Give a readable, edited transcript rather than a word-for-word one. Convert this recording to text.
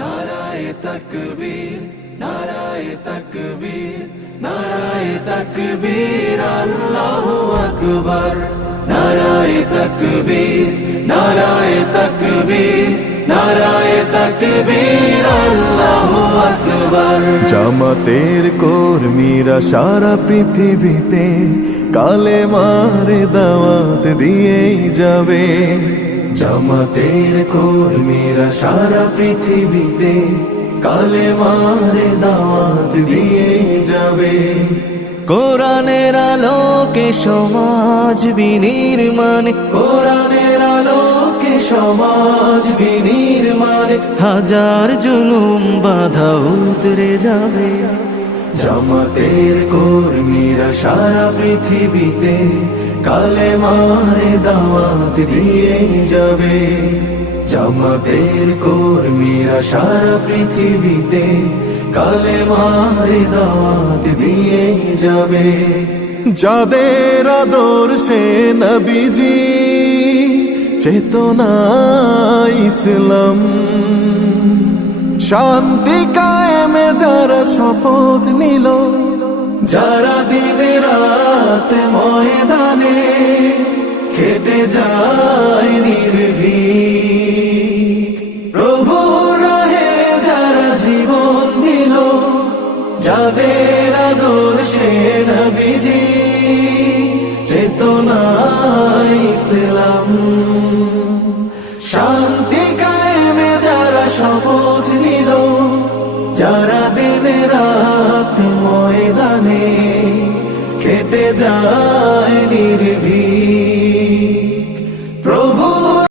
নারায়ে তাকবীর, নারায়ে তাকবীর, নারায়ে তাকবীর, আল্লাহু আকবার। নারায়ে তাকবীর, নারায়ে তাকবীর, নারায়ে তাকবীর, আল্লাহু আকবার। জামাতের কর্মীরা সারা পৃথিবীতে কালেমার দাওয়াত দিয়েই যাবে। জামাতের কর্মীরা সারা পৃথিবীতে কালেমার দাওয়াত দিয়ে যাবে। কোরআনের আলোকে সমাজ বিনির্মাণ, কোরআনের আলোকে সমাজ বিনির্মাণ, হাজার জুলুম বাধা উতরে যাবে। জামাতের কর্মীরা সারা পৃথিবীতে কালেমার দাওয়াত দিয়ে যাবে। জামাতের কর্মীরা সারা পৃথিবীতে কালেমার দাওয়াত দিয়ে যাবে। যাদের আদর্শে নবীজি চেতনা ইসলাম, শান্তি কায়েমে যারা শপথ নিল, যারা দিনে রাত ময়দানে খেটে যায় নির্ভীক, প্রভু রাহে যারা জীবন দিল, যাদের আদর্শে নবীজি চেতনা ইসলাম, শান্তি কায়েমে যারা শপথ নিল, যারা দিনে রাত ময়দানে খেটে যায় নির্ভীক,